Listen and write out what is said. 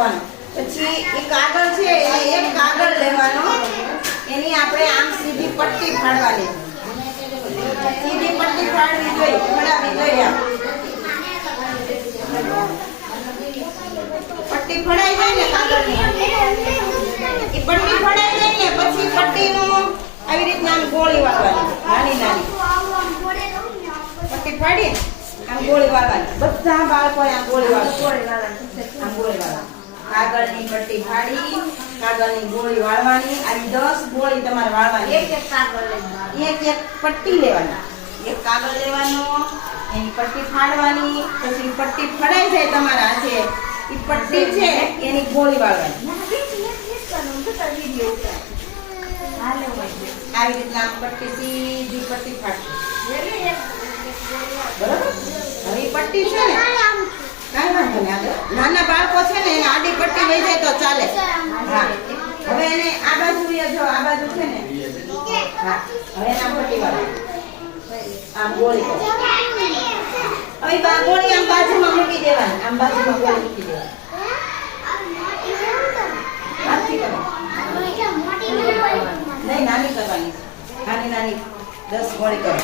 આપવાનો. પછી એ કાગળ છે એ એક કાગળ લેવાનો, એની આપણે આમ સીધી પટ્ટી ફાડવાની. સીધી પટ્ટી ફાડવી જોઈએ, ફાડવી જોઈએ. પટ્ટી ફડાઈ જાય ને કાગળની, એ પટ્ટી ફડાઈ જાય ને પછી પટ્ટીનું આવી રીતના આમ ગોળી વાળવાની, નાની નાની પટ્ટી ફાડી આમ ગોળી વાળવાની. બધા બાળકોએ આમ ગોળી વાળવાની, આમ ગોળી વાળવાની. કાગળની પટ્ટી ફાડી કાગળની ગોળી વાળવાની. આવી 10 ગોળી તમારે વાળવાની. એક એક પટ્ટી લેવાની, એક કાગળ લેવાનો, એની પટ્ટી ફાડવાની. પછી પટ્ટી ફડાઈ જાય તમારા હાથે, એ પટ્ટી છે એની ગોળી વાળવાની. આવી રીતના પટ્ટી સીધી પટ્ટી ફાડવી. બરાબર. હવે પટ્ટી છે ને કાંઈ વાંધો નહીં, નાના બાળકો છે ને એને આડી પટ્ટી લઈ જાય તો ચાલે. હા, હવે એને આ બાજુ જો, આ બાજુ છે ને, હા, હવે એને આમ પટ્ટી વાળવાની, આમ ગોળી. હવે ગોળી આમ બાજુમાં મૂકી દેવાની, આમ બાજુમાં ગોળી મૂકી દેવાની. નહીં, નાની કરવાની, નાની નાની 10 ગોળી કરો.